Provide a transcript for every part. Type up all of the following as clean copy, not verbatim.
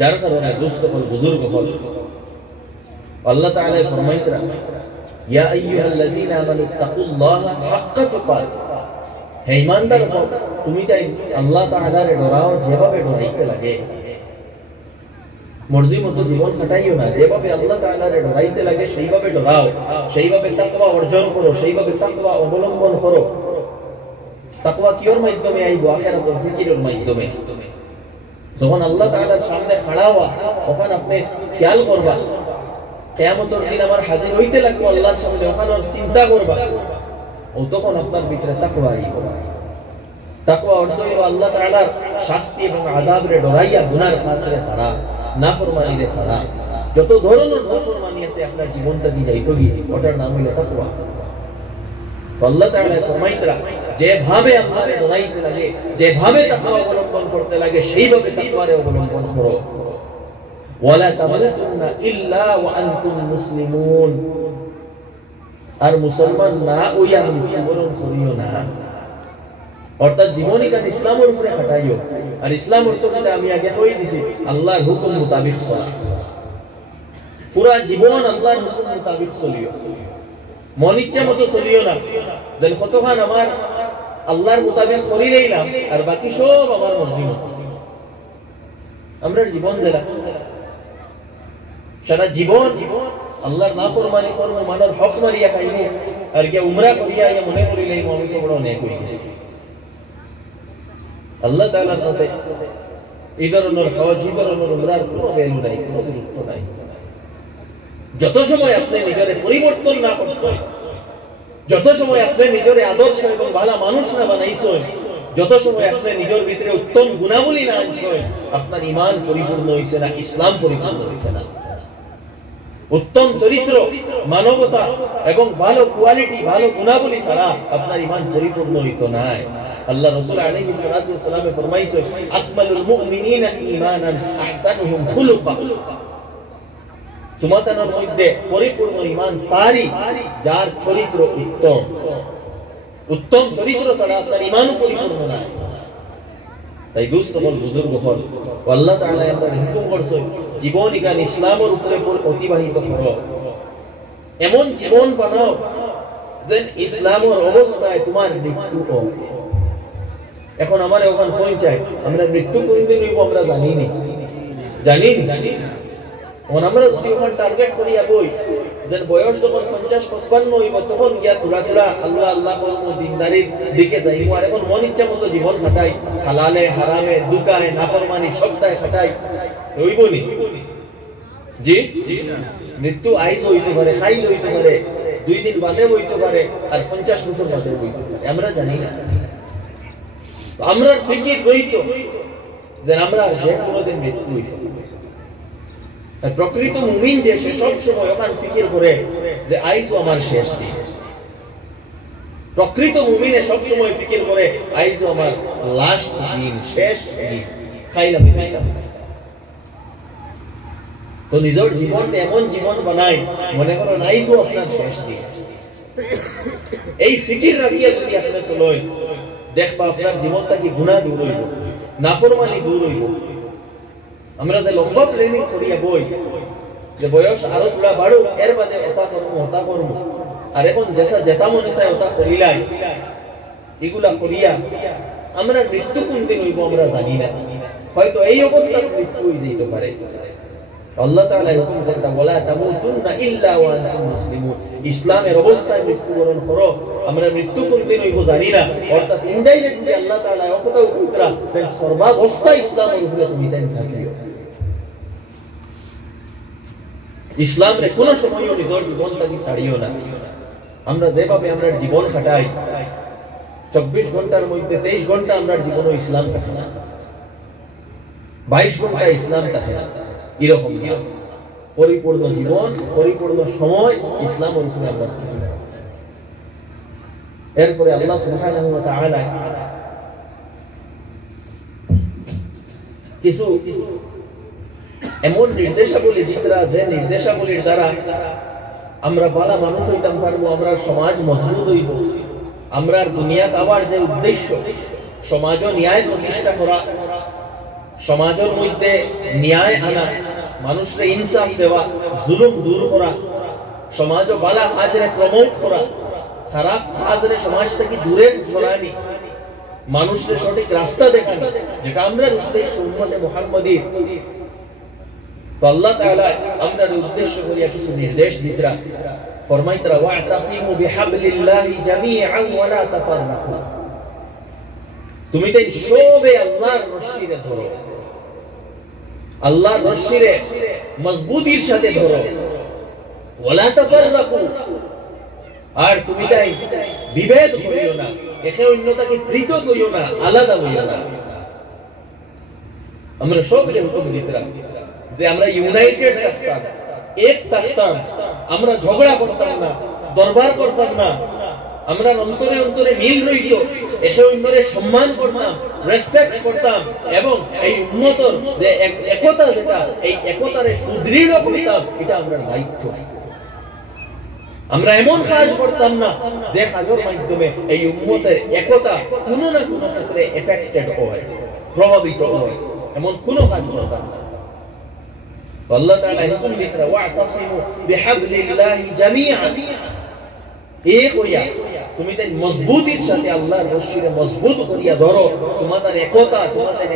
যার কারণে দুস্থ হল বুজুর্গ হল আল্লাহ তাআলা ফরমাইতরা ইয়া আইয়ুহাল্লাযীনা আমানু তাকুল্লাহা হাক্কা তুকাতিহি, হে ঈমানদার হও তুমি তাই আল্লাহ তাআলারে ডরাও যেভাবে ডরাইতে লাগে। মর্জি মতো জীবন কাটাইও না, যেভাবে আল্লাহ তাআলারে ডরাইতে লাগে সেইভাবে ডরাও, সেইভাবে তাকওয়া অর্জন করো, সেইভাবে তাকওয়া অবলম্বন করো। তাকওয়া কিওর মাধ্যমে আইব? আখিরাতের ফিকিরের মাধ্যমে। যখন আল্লাহ তাআলার সামনে খাড়া হওয়া, তখন আপনি খেয়াল করবা কিয়ামতের দিন আমার হাজির হইতে লাগবে আল্লাহর সামনে, ওখানে চিন্তা করবা, ও তখন আপনার ভিতরে তাকওয়া আইব। তাকওয়া অর্থ হলো আল্লাহ তাআলার শাস্তি এবং আযাবরে ডরাইয়া গুনার ফাঁসরে ছাড়া, নাফরমানিরে ছাড়া। যত ধরনের নাফরমানি আছে আপনার জীবনটা দিয়ে যাইতো গিয়ে, ওটার নাম হলো তাকওয়া। আল্লাহ তাআলা ফরমাইতরা যেভাবে আপনারে ডরাইতে লাগে, যেভাবে তাকওয়া অবলম্বন করতে লাগে, সেইভাবে তাকওয়ারে অবলম্বন করো। ওয়ালা তামুতুন্না ইল্লা ওয়া আনতুম মুসলিমুন, আর মুসলমান না ওইয়া মৃত্যুবরণ করিও না। অর্থাৎ জীবনী কান ইসলামের উপরে খাটাইও। আর ইসলাম অর্থ কিন্তু আমি আগে কই দিছি আল্লাহর হুকুম মোতাবেক চলা। পুরা জীবন আল্লাহর হুকুম মোতাবেক চলিও, মন ইচ্ছা মতো চলিও না। যেন কতক্ষণ আমার আল্লাহর মোতাবেক করি লইলাম আর বাকি সব আমার মর্জি মতো। আমরা জীবন জেলা সারা জীবন আল্লাহর নাফরমানি করবো, মানুষ হক মারিয়া খাইবো, আর গিয়া উমরা করিয়া ইয়া মনে করি লইব আমি তো বড় অনেক হয়ে গেছি। আল্লাহ তাআলার কাছে এই ধরনের হজ, এই ধরনের উমরার কোনো ভ্যালু নাই, কোনো গুরুত্ব নাই। যত সময় আপনি নিজের পরিবর্তন না করছেন, যত সময় আপনি নিজের আদর্শ এবং ভালো মানুষ না বানাইছেন, যত সময় আপনি নিজের ভিতরে উত্তম গুণাবলী না আনছেন, আপনার ঈমান পরিপূর্ণ হইছে না, ইসলাম পরিপূর্ণ হইছে না। উত্তম চরিত্র, মানবতা এবং ভালো কোয়ালিটি, ভালো গুণাবলী ছাড়া আপনার ঈমান পরিপূর্ণ হইতো না। আল্লাহ রাসূল আলাইহিস সালাতু ওয়াস সালাম ফরমাইছে আকমালুল মুমিনিনা ঈমানান আহসানুহুম খুলুকা, তোমাদের মধ্যে পরিপূর্ণ ঈমান তারই যার চরিত্র উত্তম। উত্তম চরিত্র ছাড়া আপনার ঈমান পরিপূর্ণ না। তাই দুস্থ হল বুজুর্গ হল আল্লাহ তাআলা আমাদের হুকুম করছেন জীবন ইগান ইসলামের উপরে অতিবাহিত করো, এমন জীবন বানাও যেন ইসলামের অবস্থায় তোমার মৃত্যু হয়। এখন আমার ওখান পৌঁছায় আমরা মৃত্যু কোনদিন হইব আমরা জানি না। আমরা যদি ওখান টার্গেট করিয়া বই যেন বয়স যখন 50-55 হইব তখন গিয়া থোড়া থোড়া আল্লাহ আল্লাহ করবো, দিনদারির দিকে যাইব। আর এখন মন ইচ্ছা মতো জীবন খাটাই, হালালে হারামে দুকায় নাফরমানি সবটায় খাটাই, হইব নি? জি, মৃত্যু আইজ হইতে পারে, খাইল হইতে পারে, 2 দিন বাদে হইতে পারে, আর 50 বছর বাদে হইতে পারে, আমরা জানি না। আমরা ফিকির রইত যে আমরা যে কোনোদিন মৃত্যু হইতে পারে। প্রকৃত মুমিন যে সে সব সময় ওখান ফিকির করে যে আইজও আমার শেষ দিন। প্রকৃত মুমিনে সব সময় ফিকির করে আইজও আমার লাস্ট দিন, শেষ দিন, খাইলাম খাইলাম। তো নিজের জীবনটা এমন জীবন বানাই মনে করো আইজও আপনার শেষ দিন। এই ফিকির রাখিয়া যদি আপনি চলেন দেখবা আপনার জীবনটা কি গুনাহ দূর হইব, নাফরমানি দূর হইব। আমরা যে লম্বা প্ল্যানিং করিয়া বই যে বয়স আরো থোড়া বাড়ুক, এর বাদে ওটা করবো, আর এখন যেটা মনে চায় ওটা করিলাই, এগুলা করিয়া আমরা মৃত্যু কোনদিন হইব আমরা জানি না। হয়তো এই অবস্থায় মৃত্যু হয়ে যেতে পারে। আল্লাহ তাআলা হুকুম করতা ওয়ালা তামুতুন্না ইল্লা ওয়া আনতুম মুসলিমুন, ইসলামের অবস্থায় মৃত্যুবরণ করো। আমরা মৃত্যু কোনদিন হইব জানি না, অর্থাৎ ইনডাইরেক্টলি আল্লাহ তাআলা একথা হুকুম করা যে সর্বাবস্থায় ইসলামের উপরে তুমি তাই থাকিও। ইসলামের কোন সময়ও নিজের জীবনটাকে ছাড়িও না। আমরা যেভাবে আমরা জীবন কাটাই, 24 ঘন্টার মধ্যে 23 ঘন্টা আমরা জীবনে ইসলাম থাকে না, 22 ঘন্টা ইসলাম থাকে না। এরকম পরিপূর্ণ জীবন, পরিপূর্ণ সময় ইসলামের উপরে আমরা থাকি। এরপরে আল্লাহ সুবহানাহু ওয়া তাআলা কিছু এমন নির্দেশাবলী জিতরা, যে নির্দেশাবলীর দ্বারা আমরা ভালো মানুষ হইতাম পারবো, আমরা সমাজ মজবুত হইব, আমরা দুনিয়া কাবার যে উদ্দেশ্য সমাজ ন্যায় প্রতিষ্ঠা করা, সমাজের মধ্যে ন্যায় আনা, মানুষকে ইনসাফ দেওয়া, জুলুম দূর করা, সমাজ বালা কাজরে প্রমোট করা, খারাপ কাজরে সমাজ থেকে দূরে সরানি, মানুষের সঠিক রাস্তা দেখানো, যেটা আমরা উদ্দেশ্য উম্মতে মুহাম্মাদী। তো আল্লাহ তাআলা আমরা উদ্দেশ্য করিয়া কিছু নির্দেশ দিতরা, ফরমাইতরা ওয়াতাসিমু বিহাবলিল্লাহি জামিআন ওয়া লা তাফাররাকু। তুমি তাই সবে আল্লাহর রশিরে ধরো, আল্লাহর রশিরে মজবুতির সাথে ধরো, ওয়া লা তাফাররাকু। আর তুমি তাই বিভেদ করিও না, একে অন্যটাকে পৃথক হইও না, আলাদা হইও না। আমরা সবরে হুকুম দিতরা যে আমরা ইউনাইটেড থাকতাম, এক থাকতাম, আমরা ঝগড়া করতাম না, দরবার করতাম না, আমরা অন্তরে অন্তরে মিল রইত, একে অন্যরে সম্মান করতাম, রেসপেক্ট করতাম, এবং এই উম্মতের যে একতা, যেটা এই একতারে সুদৃঢ় করতাম, এটা আমরা দায়িত্ব। আমরা এমন কাজ করতাম না যে কাজের মাধ্যমে এই উম্মতের একতা কোনো না কোনো ক্ষেত্রে এফেক্টেড হয়, প্রভাবিত হয়, এমন কোনো কাজ করতাম না। আল্লাহ তাআলা হুকুম দিতরা ওয়াতাসিমু বিহাবলিল্লাহি জামিআন, এক হইয়া তুমি তাই মজবুতির সাথে আল্লাহর রশিরে মজবুত করিয়া ধরো, তোমাদের একতা, তোমাদের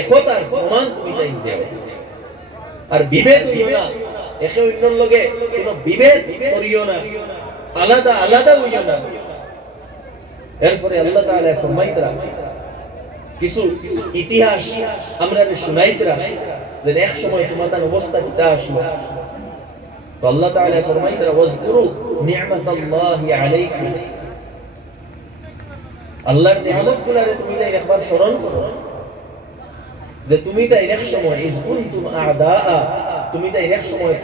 একতার প্রমাণ তুমি তাই দেও। আর বিভেদ হইও না, একে অন্যর লগে কোনো বিভেদ করিও না, আলাদা আলাদা হইও না। এরপরে আল্লাহ তাআলা ফরমাইতরা কিছু ইতিহাস আমরা শুনাইতরা যে এক সময় তোমাদের অবস্থা কিতা আসলো। তো আল্লাহ তাআলা ফরমাইতরা ওয়াজকুরু নি'মাতাল্লাহি আলাইকুম, আল্লাহর নিয়ামতগুলোরে তুমি তাই একবার স্মরণ করো যে তুমি তাই এক সময় ইজ কুনতুম আ'দাআ, তুমি তাই এক সময়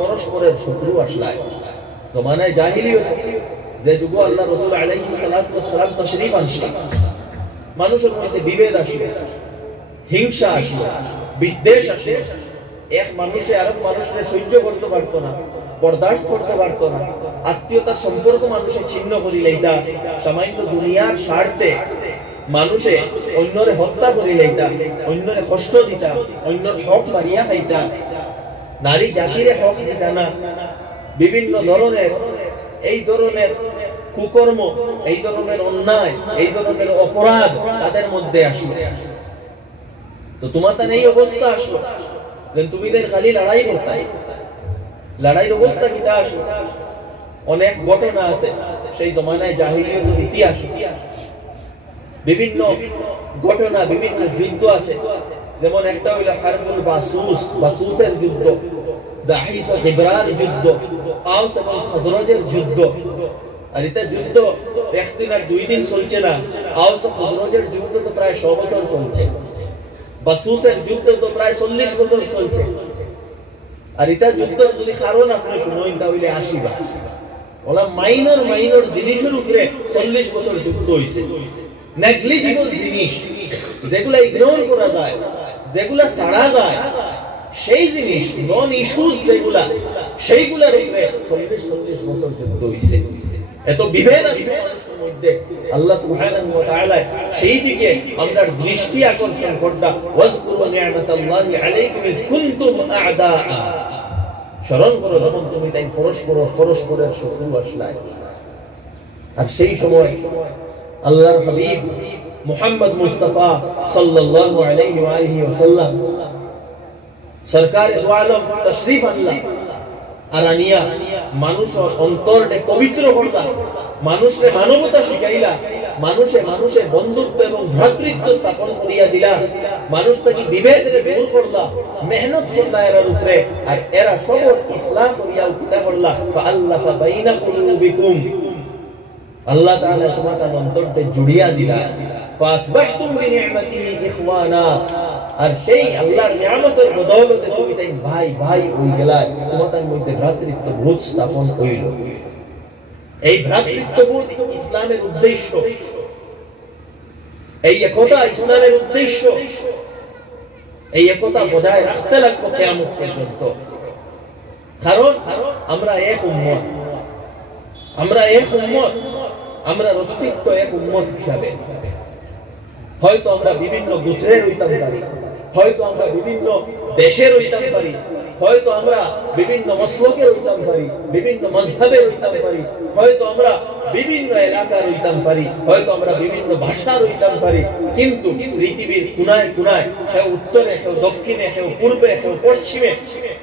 পরস্পরের শত্রু আসলাই। জমানায় জাহিলিয়ত যে যুগ আল্লাহ রাসূল আলাইহিস সালাতু ওয়াস সালাম তাশরীফ আনছিলেন, মানুষের মধ্যে বিভেদ আসলো, হিংসা আসলো, বিদ্বেষ আসলো। এক মানুষে আরেক মানুষের সহ্য করতে পারতো না, বরদাস্ত করতে পারতো না, আত্মীয়তার সম্পর্ক মানুষে ছিন্ন করিলে এটা সামান্য দুনিয়ার স্বার্থে মানুষে অন্যরে হত্যা করিলে এটা, অন্যরে কষ্ট দিতা, অন্যর হক মারিয়া খাইতা, নারী জাতিরে হক দিতা না, বিভিন্ন ধরনের এই ধরনের কুকর্ম, এই ধরনের অন্যায়, এই ধরনের অপরাধ তাদের মধ্যে আসলো। তো তোমার তার এই অবস্থা আসলো যে তুমি খালি লড়াই করতাই, লড়াইয়ের অবস্থা কিতা আসলো। অনেক ঘটনা আছে সেই জমানায় জাহিলিয়তের ইতিহাস, বিভিন্ন ঘটনা, বিভিন্ন যুদ্ধ আছে। যেমন একটা হইল হারবুল বাসুস, বাসুসের যুদ্ধ, দাহিস ও জিবরার যুদ্ধ, আওস এবং খজরজের যুদ্ধ। আর এটা যুদ্ধ একদিন আর দুই দিন চলছে না, আওস ও খজরজের যুদ্ধ তো প্রায় 100 বছর চলছে, বাসুসের যুদ্ধ তো প্রায় 40 বছর চলছে। আর এটা যুদ্ধ যদি কারণ আপনি শুনেন তাহলে 80 বার ওলা মাইনর জিনিসের উপরে 40 বছর যুদ্ধ হইছে। নেগলিজিবল জিনিস, যেগুলা ইগনোর করা যায়, যেগুলা ছাড়া যায়, সেই জিনিস নন ইস্যুস যেগুলা, সেইগুলার উপরে 40 বছর যুদ্ধ হইছে। এত বিভেদ আছে মানুষের মধ্যে, আল্লাহ সুবহানাহু ওয়া তাআলা সেই দিকে আমরা দৃষ্টি আকর্ষণ করতা। ওয়াজকুরু নি'মাতাল্লাহি আলাইকুম ইজ কুনতুম আ'দাআ, স্মরণ করো যখন তুমি তাই পরস্পরের শত্রু আসলাই। আর সেই সময় আল্লাহর হাবিব মুহাম্মদ মুস্তাফা সাল্লাল্লাহু আলাইহি ওয়া আলিহি ওয়াসাল্লাম সরকারে দু আলম তশরীফ আনলা। আর আনিয়া মানুষের অন্তরকে পবিত্র করলা, মানুষের মানবতা শিখাইলা, মানুষের বন্ধুত্ব এবং ভ্রাতৃত্ব স্থাপন করিয়া দিলা, মানুষ থেকে বিভেদের দূর করলা, মেহনত করলা এরার উপরে। আর এরা সব ইসলাম করিয়া উঠা করলা। ফাআল্লাফা বাইনা কুলুবিকুম, আল্লাহ তাআলা তোমাদের অন্তরকে জুড়িয়া দিলা। ফাসবাহতুম বিনি'মাতিহি ইখওয়ানা, আর সেই আল্লাহর নিয়ামতের বদৌলতে তুমি তাই ভাই ভাই হয়ে গেলা, তোমাদের মধ্যে ভ্রাতৃত্ববোধ স্থাপন হইল। এই ভ্রাতৃত্ববোধ ইসলামের উদ্দেশ্য, এই একতা ইসলামের উদ্দেশ্য। এই একতা বজায় রাখতে লাগবে কিয়ামত পর্যন্ত। কারণ আমরা এক উম্মত, আমরা অস্তিত্ব এক উম্মত হিসাবে। হয়তো আমরা বিভিন্ন গোত্রের হইতাম পারি, হয়তো আমরা বিভিন্ন দেশের হইতাম পারি, হয়তো আমরা বিভিন্ন মসলকের হইতাম পারি, বিভিন্ন মাযহাবের হইতাম পারি, হয়তো আমরা বিভিন্ন এলাকার হইতাম পারি, হয়তো আমরা বিভিন্ন ভাষার হইতাম পারি, কিন্তু পৃথিবীর কোনায় কোনায়, কেউ উত্তরে, কেউ দক্ষিণে, কেউ পূর্বে, কেউ পশ্চিমে,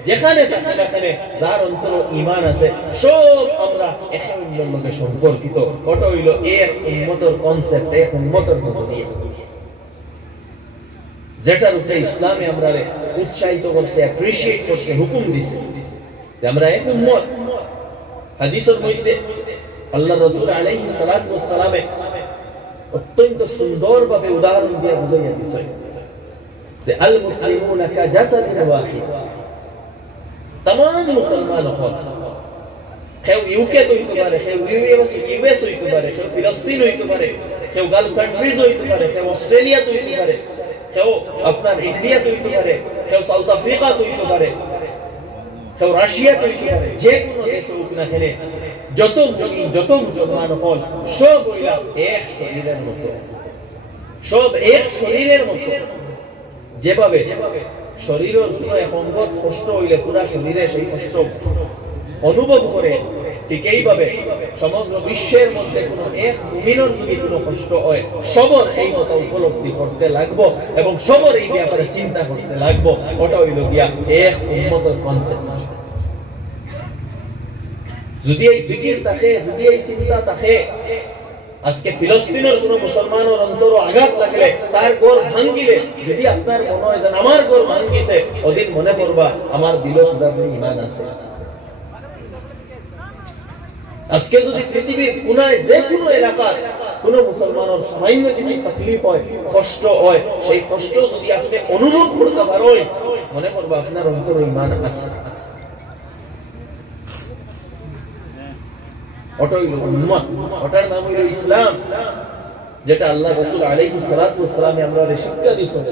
যেখানে থাকি না কেন, যার অন্তরে ঈমান আছে, সব আমরা একে অন্যের লগে সম্পর্কিত। ওটা হইল এক উম্মতের কনসেপ্ট, এক উম্মতের নজরিয়া, যেটার উপরে ইসলামে আমরা উৎসাহিত করছে, অ্যাপ্রিশিয়েট করছে, হুকুম দিছে যে আমরা এক উম্মত। হাদিসের মধ্যে আল্লাহ রাসূল আলাইহিস সালাতু ওয়াস সালামে অত্যন্ত সুন্দরভাবে উদাহরণ দিয়ে বুঝাইয়া দিয়েছে যে আল মুসলিমুনা কাজাসাদিন ওয়াহিদ, तमाम মুসলমান হল, কেউ ইউকে হইতে পারে, কেউ ইউএস হইতে পারে, কেউ ফিলিস্তিন হইতে পারে, কেউ গালফ কান্ট্রিজ হইতে পারে, কেউ অস্ট্রেলিয়া হইতে পারে, কেউ আপনার ইন্ডিয়া হইতে পারে, কেউ সাউথ আফ্রিকা হইতে পারে, কেউ রাশিয়া হইতে পারে, যে কোনো দেশ হোক না কেন, যত মুসলমান হল সব হইলা এক শরীরের মতো, সব এক শরীরের মতো। যেভাবে শরীরের কোনো এক অঙ্গ কষ্ট হইলে পুরা শরীরে সেই কষ্ট অনুভব করে, ঠিক এইভাবে সমগ্র বিশ্বের মধ্যে কোনো এক মুমিনের যদি কোনো কষ্ট হয়, সবর এই মতো উপলব্ধি করতে লাগবো এবং সবর এই ব্যাপারে চিন্তা করতে লাগবো। ওটা হইল গিয়া এক উম্মতের কনসেপ্ট। যদি এই ফিকির থাকে, যদি এই চিন্তা থাকে, আজকে ফিলিস্তিনের কোন মুসলমানের অন্তর আঘাত লাগলে, তার ঘর ভাঙ্গিলে, যদি আপনার মনে হয় যে আমার ঘর ভাঙ্গিছে, ওদিন মনে করবা আমার দিল পুরাপুরি ঈমান আছে। আজকে যদি পৃথিবীর কোনায় যে কোনো এলাকার কোন মুসলমানের সামান্য যদি তকলিফ হয়, কষ্ট হয়, সেই কষ্ট যদি আপনি অনুভব করতে পারেন, মনে করবা আপনার অন্তরে ঈমান আছে। ওটা হইল উম্মত, ওটার নাম হইল ইসলাম, যেটা আল্লাহ রাসূল আলাইহিস সালাতু ওয়াস সালাম আমরা শিক্ষা দিয়েছেন।